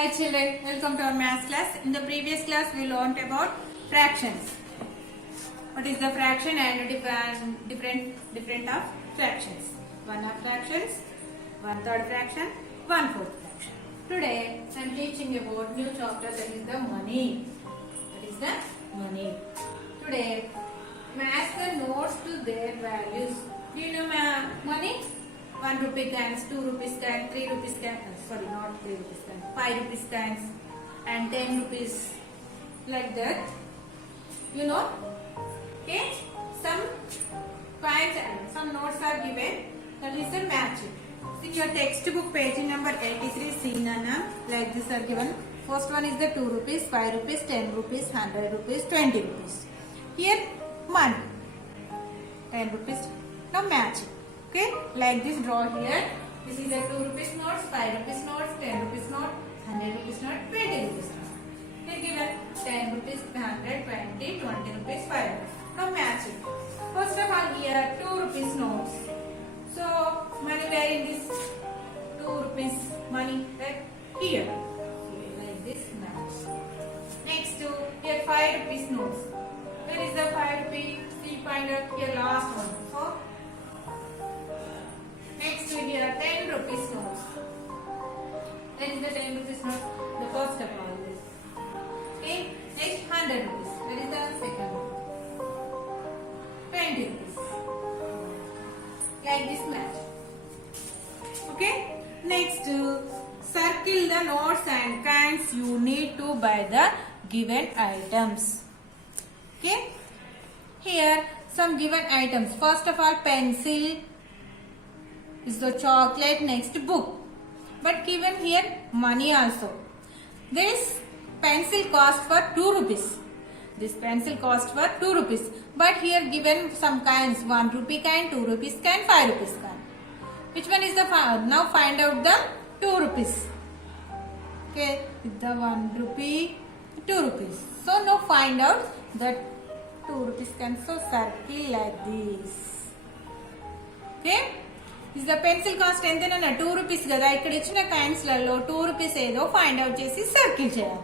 Hi children, welcome to our math class. In the previous class we learnt about fractions. What is the fraction and different of fractions. One half fractions, 1/3 fraction, 1/4 fraction. Today I am teaching about new chapter, that is the money. That is the money. Today match the notes to their values. Do you know money? 1 rupee coins, 2 rupees coins, 3 rupees coins, sorry not 3 rupees coins, 5 rupees coins and 10 rupees, like that. You know? Okay? Some coins and some notes are given, that is the matching. In your textbook page number 83, see Nana, like this are given. First one is the 2 rupees, 5 rupees, 10 rupees, 100 rupees, 20 rupees. Here money, 10 rupees, now matching. Okay, like this, draw here. This is the 2 rupees notes, 5 rupees notes, 10 rupees note, 100 rupees note, 20 rupees note. Here given 10 rupees, 100, 20, 20 rupees, 5 rupees. Now matching. First of all here 2 rupees notes. So money where in this 2 rupees money, right here. Like this match. Next to here 5 rupees notes. Where is the 5 rupee? See, find out here last one. So next to here 10 rupees notes. Where is the 10 rupees note? The first of all this. Okay. Next 100 rupees. Where is the second one? 20 rupees. Like this match. Okay. Next, circle the notes and coins you need to buy the given items. Okay. Here some given items. First of all, pencil is the chocolate, next book. But given here money also. This pencil cost for 2 rupees. This pencil cost for 2 rupees. But here given some kinds, 1 rupee kind, 2 rupees kind, 5 rupees kind. Which one is the now find out the 2 rupees. Okay, with the 1 rupee, 2 rupees. So now find out the 2 rupees kind. So circle like this. Okay. Is the pencil cost ఎంతేనా 2 rupees కదా. ఇక్కడ ఇచ్చిన coins లలో 2 rupees ఏదో find out చేసి circle చేయాలి.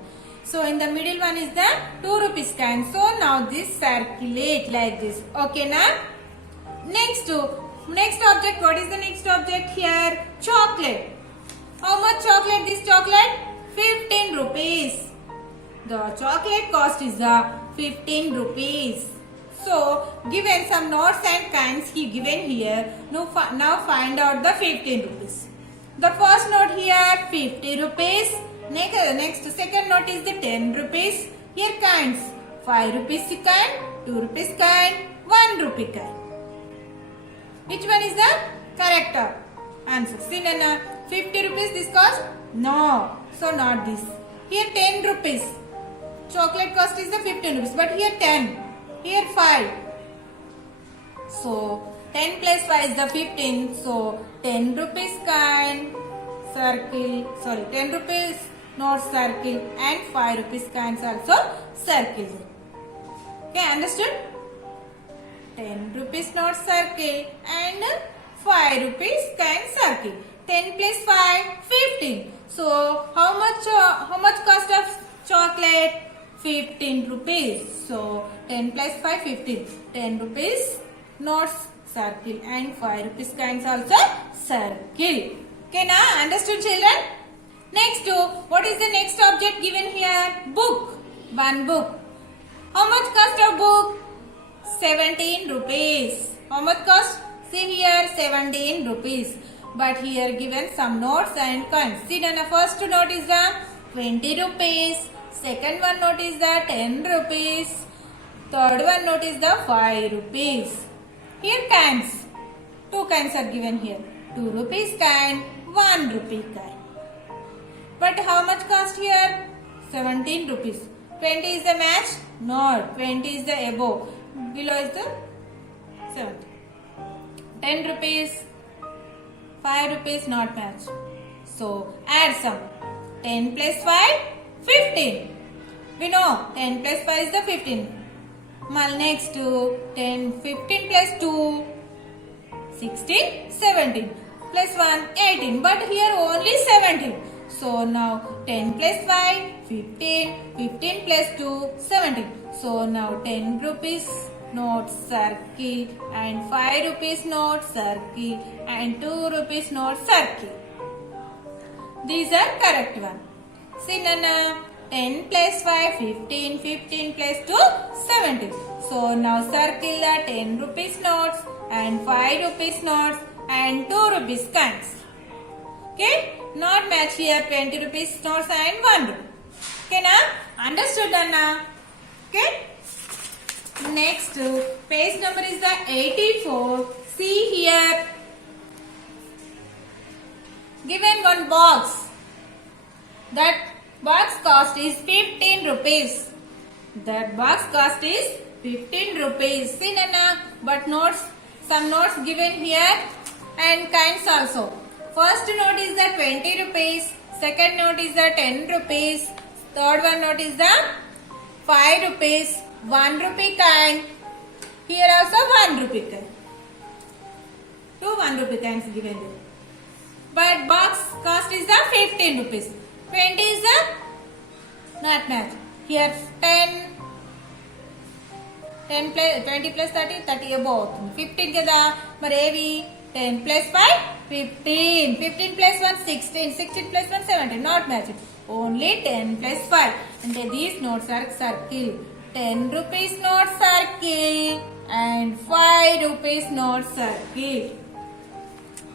So in the middle one is the 2 rupees coin. So now this circulate like this. Okay na? Next object. What is the next object here? Chocolate. How much chocolate? This chocolate 15 rupees. The chocolate cost is the 15 rupees. So, given some notes and coins given here, now find out the 15 rupees. The first note here 50 rupees. Next second note is the 10 rupees. Here coins 5 rupees coin, 2 rupees coin, 1 rupee coin. Which one is the correct answer? See Nana, 50 rupees this cost? No. So not this. Here 10 rupees. Chocolate cost is the 15 rupees. But here 10. Here 5. So 10 plus 5 is the 15. So 10 rupees coin, circle, sorry 10 rupees not circle and 5 rupees coins also circle. Okay, understood? 10 rupees not circle and 5 rupees coin circle. 10 plus 5, 15. So how much cost of chocolate? 15 rupees. So 10 plus 5, 15. 10 rupees notes circle and 5 rupees coins also circle. Okay na? Understood children? Next, what is the next object given here? Book. One book. How much cost of book? 17 rupees. How much cost? See here 17 rupees. But here given some notes and coins. See then the first note is the 20 rupees. Second one note is the 10 rupees. Third one note is the 5 rupees. Here coins. 2 coins are given here. 2 rupees coin, 1 rupee coin. But how much cost here? 17 rupees. 20 is the match? No. 20 is the above. Below is the 70. 10 rupees. 5 rupees not match. So add some. 10 plus 5. 15. We know 10 plus 5 is the 15. Next to 10, 15 plus 2, 16, 17. Plus 1, 18. But here only 17. So now 10 plus 5, 15. 15 plus 2, 17. So now 10 rupees note circle and 5 rupees note circle and 2 rupees note circle. These are correct one. See Nana, 10 plus 5, 15, 15 plus 2, 17. So now circle the 10 rupees notes and 5 rupees notes and 2 rupees coins. Okay, not match here 20 rupees notes and 1 rupee. Okay na? Understood Anna? Okay. Next page number is the 84. See here. Given one box. That box cost is 15 rupees. That box cost is 15 rupees. See Nana, but notes, some notes given here and kinds also. First note is the 20 rupees. Second note is the 10 rupees. Third one note is the 5 rupees. 1 rupee coin. Here also 1 rupee coin. 2 1 rupee coins given there. But box cost is the 15 rupees. 20 is the not match. Here 10 plus 20 plus 30 30 above 15 kada మరి ఏవి 10 plus 5 15 15 plus 1 16 16 plus 1 17 not match. Only 10 plus 5 అంటే these notes are circle. 10 rupees note circle and 5 rupees note circle.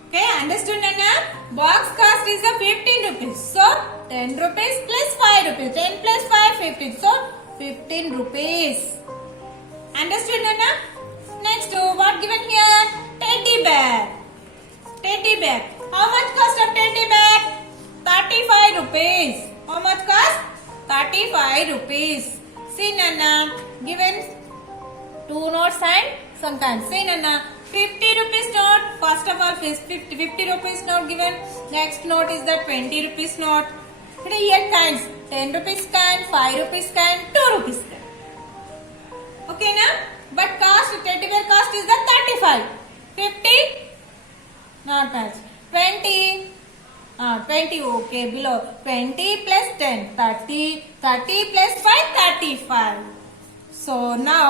Okay, understood Nana? Box cost is a 15 rupees. So 10 rupees plus 5 rupees. 10 plus 5 15. So 15 rupees. Understood Nana? Next what given here? Teddy bear. Teddy bear. How much cost of teddy bear? 35 rupees. How much cost? 35 rupees. See Nana, given 2 notes and some coins. See Nana, 50 rupees note. First of all 50 rupees note given. Next note is the 20 rupees note. Here coins. 10 rupees coin, 5 rupees coin, 2 rupees coin. Okay na? But cost, teddy bear cost is the 35. 50? Not much. 20? 20 okay, below 20 plus 10 30 30 plus 5 35. So now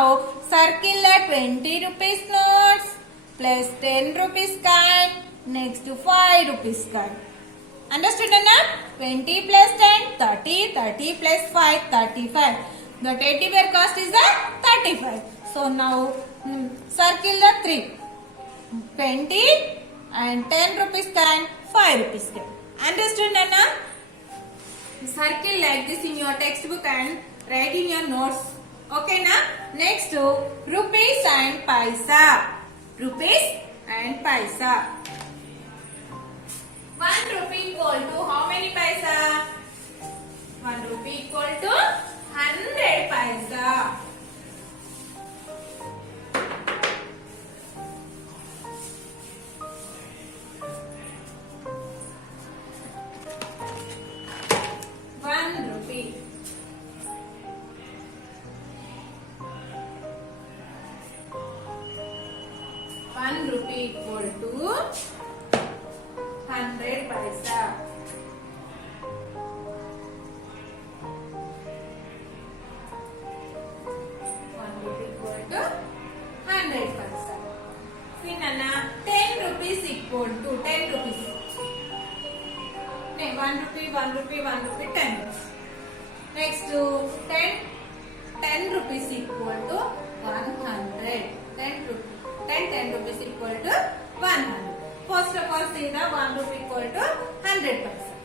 circle the 20 rupees notes plus 10 rupees coin next to 5 rupees coin. Understood Anna? 20 plus 10 30 30 plus 5 35. The teddy bear cost is the 35. So now circle the 3 20 and 10 rupees coin 5 rupees coin. Understood Nana? Circle like this in your textbook and write in your notes. Okay na? Next rupees and paisa. Rupees and paisa. 1 rupee equal to how many paisa? 1 rupee equal to 100 paisa. Rupee equal to 100 paisa. 1 rupee equal to 100 paisa. See Nana, 10 rupees equal to 10 rupees. No, 1 rupee, 1 rupee, 1 rupee, 10 rupees. Next 10 rupees equal to 100. 10 rupees. 10 rupees equal to 100. First of all, see the 1 rupee equal to 100 paisa.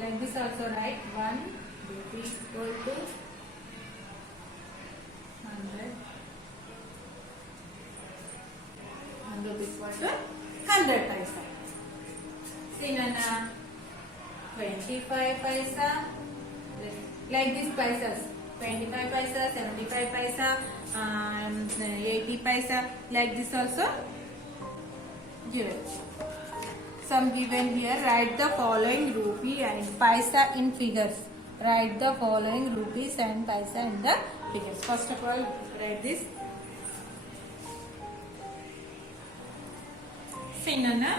Like this also write 1 rupee equal to 100. 1 rupee equal to 100 paisa. See Nana, 25 paisa. Like this paisas. 25 paisa, 75 paisa, 80 paisa, like this also given. Some given here, write the following rupee and paisa in figures. Write the following rupees and paisa in the figures. First of all, write this. See Nana,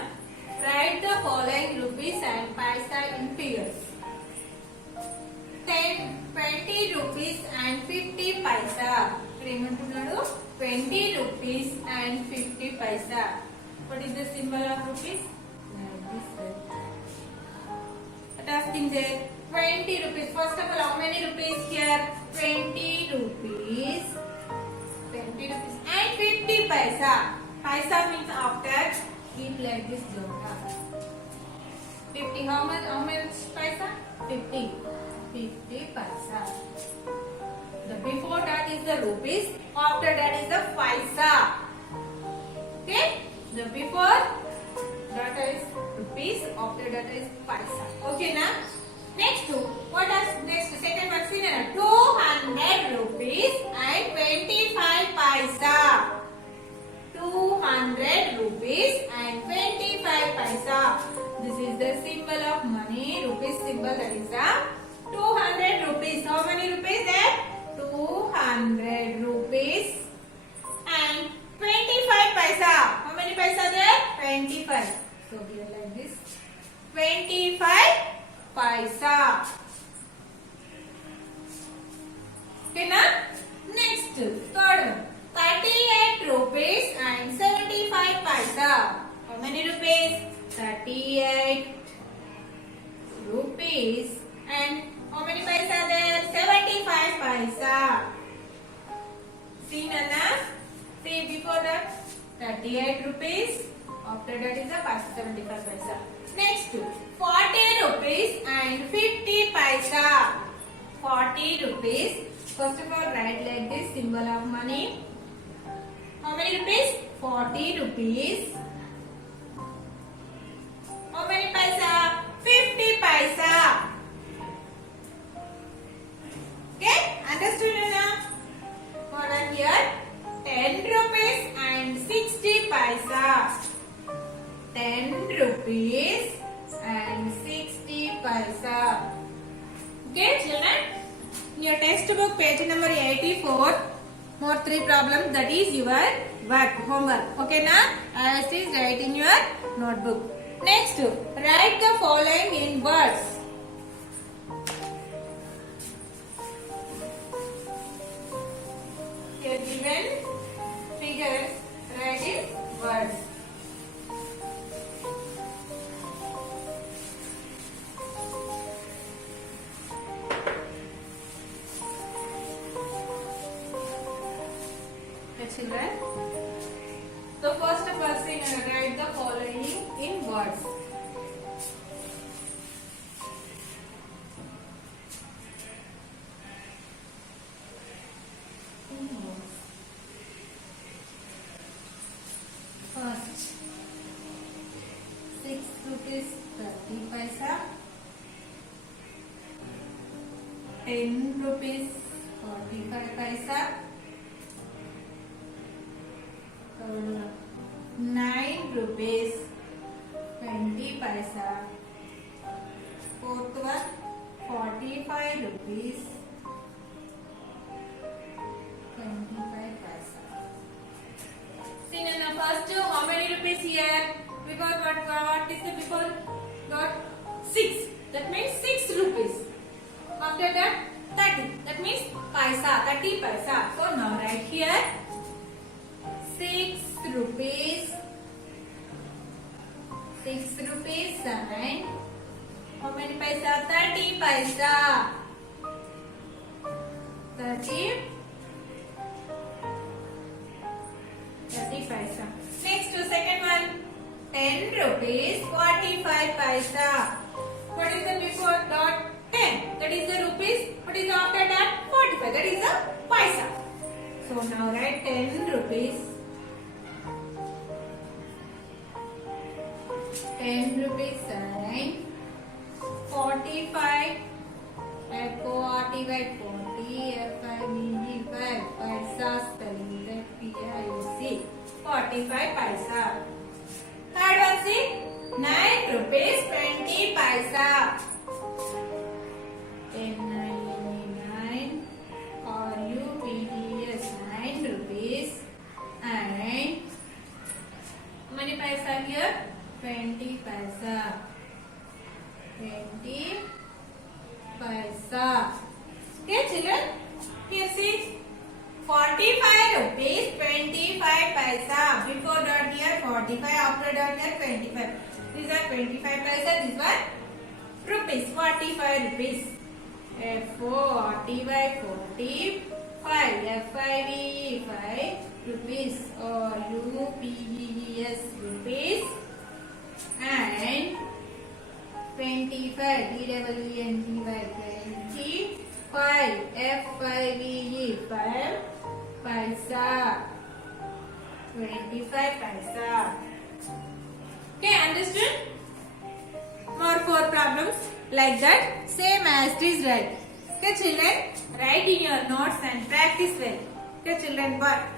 Write the following rupees and paisa in figures. 10, 20 rupees and 50 paisa. ఇక్కడ ఏమంటున్నాడు 20 rupees and 50 paisa. What is the symbol of rupees? Like this. What asking there? 20 rupees. First of all, how many rupees here? 20 rupees. 20 rupees and 50 paisa. Paisa means after keep like this jota. 50. How much paisa? 50. 50 paisa. The before that is the rupees. After that is the paisa. Okay. The before that is rupees. After that is paisa. Okay na? Next what is next? Second word seen 200 rupees and 25 paisa. 200 rupees and 25 paisa. This is the symbol of money. Rupees symbol, that is the 200 rupees. How many rupees there? 200 rupees and 25 paisa. How many paisa there? 25. So here like this. 25 paisa. Okay na? Next, third one. 38 rupees and 75 paisa. How many rupees? 38 rupees and how many paisa there? 75 paisa. See Nana? See before that 38 rupees. After that is the paisa 75 paisa. Next 40 rupees and 50 paisa. 40 rupees. First of all, write like this, symbol of money. How many rupees? 40 rupees. How many paisa? 50 paisa. Okay? Understood now? What are here? 10 rupees and 60 paisa. 10 rupees and 60 paisa. Okay, children? In your textbook, page number 84, more 3 problems. That is your work, homework. Okay, na? As is write in your notebook. Next, write the following in words. Here given figures, write in words. Children, so first of all, write the following in words. First, 6 rupees 30 paisa, 10 rupees 45 paisa, 9 rupees 20 paisa, fourth one 45 rupees 25 paisa. See now first how many rupees here? Because what is the before got 6. That means 6 rupees. After that 30. That means paisa, 30 paisa. So now write here 6 rupees. 6 rupees and how many paisa? 30 paisa. 30 paisa. Next to second one, 10 rupees 45 paisa. What is the before dot? 10. That is the rupees. What is after that? 45. That is the paisa. So now write 10 rupees. 10 rupees and 45 F-O-R-T-Y 40 F-I-V-E-5 paisa spelling that P-I-O-C 45 paisa. Third one see 9 rupees 20 paisa. 9 R-U-P-E-S 9 rupees and how many paisa here? 20 paisa. 45 after down here 25. These are 25 paisa. These were rupees. 45 rupees. F-40 5 rupees or UPES rupees and 25 DWNTY 25 5 paisa 25 paisa. Okay, understood? More 4 problems like that, same as this, right? Okay, children, write in your notes and practice well. Okay, children, bye.